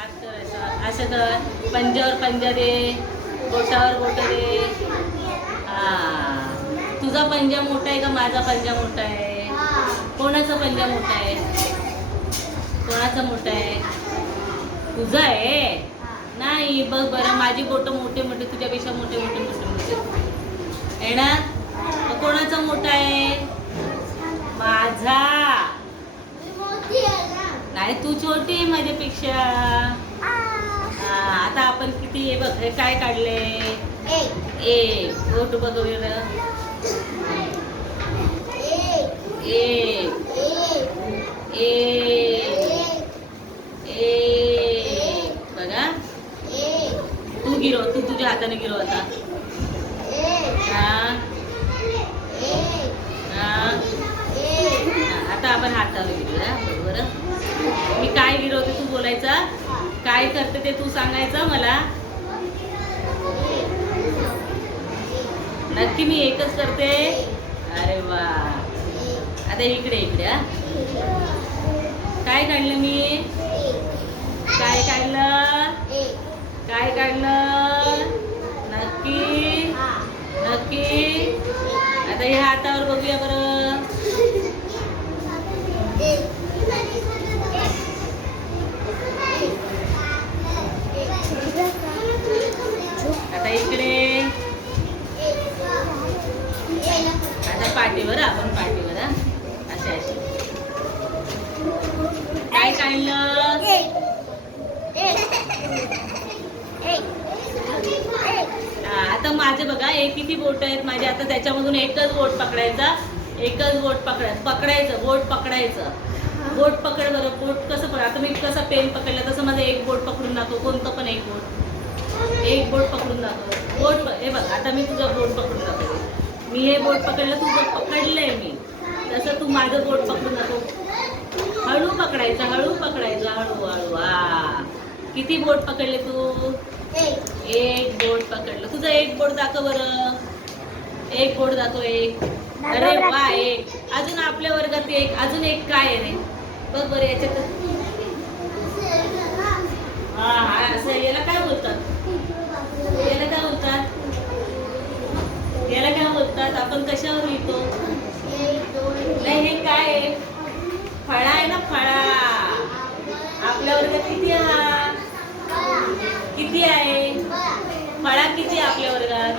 हात करायचा असं कर. पंजावर पंजा दे, बोटावर बोट दे. तुझा पंजा मोठा आहे का माझा पंजा मोठा आहे? कोणाचा पंजा मोठा आहे? कोणाचा मोठा आहे? तुझा आहे नाही. बघ बरं, माझी बोटं मोठे मोठे, तुझ्यापेक्षा मोठे मोठे मोठे मोठे आहे ना. कोणाचा मोठा आहे? माझा. नाही, तू छोटी आहे माझ्यापेक्षा. आता आपण किती आहे बघ. हे काय काढले? एक. बोट बघ बरं. एक. बघा, तू गिरव, तू तुझ्या हाताने गिरव आता. आता आपण हाताने गिरवूया. बरोबर. मी काय गिरवते तू बोलायचा, काय करते ते तू सांगायचं मला. नक्की मी एकच करते. अरे वा. आता इकडे इकडे. काय काढलं मी? काय काढलं? काय काढलं? नक्की नक्की. आता ह्या हातावर बघूया बरं. आता इकडे. आता पाठीवर. आपण पाठीवर. असे असे. काय काढलं? आता माझे बघा, एक किती बोट आहेत माझे. आता त्याच्यामधून एकच बोट पकडायचा. एकच बोट पकडायचं. बोट पकडायचं. बोट पकड बरं. बोट कसं पकड. आता मी कसं पेन पकडलं तसं माझं एक बोट पकडून दाखव. कोणतं पण एक बोट. एक बोट पकडून दाखव. बोट हे बघ. आता मी तुझं बोट पकडून दाखव. मी हे बोट पकडलं, तुझं पकडलंय मी. तसं तू माझं बोट पकडून दाखव. हळू पकडायचं. हळू पकडायचं. हळू हळू. किती बोट पकडले तू? एक बोट पकडलं. तुझं एक बोट दाखव बरं. एक बोट दाखव. एक. अरे वा. एक. अजून आपल्या वर्गात एक. अजून एक काय आहे रे? बघ बरं याच्यात. असं. याला काय बोलतात? याला काय बोलतात? याला काय बोलतात? आपण कशावर लिहितो? नाही, हे काय आहे? फळा आहे ना. फळा. आपल्या वर्गात किती आहे? किती आहे? फळा किती आहे आपल्या वर्गात?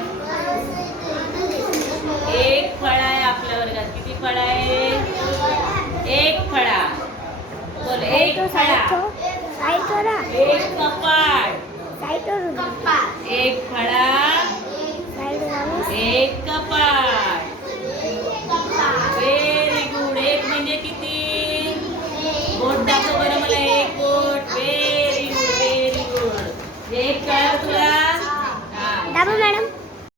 एक फळा आहे आपल्या वर्गात. किती फळा आहे? एक फळा. बोल. एक फळा. एक कपाट. एक फळा.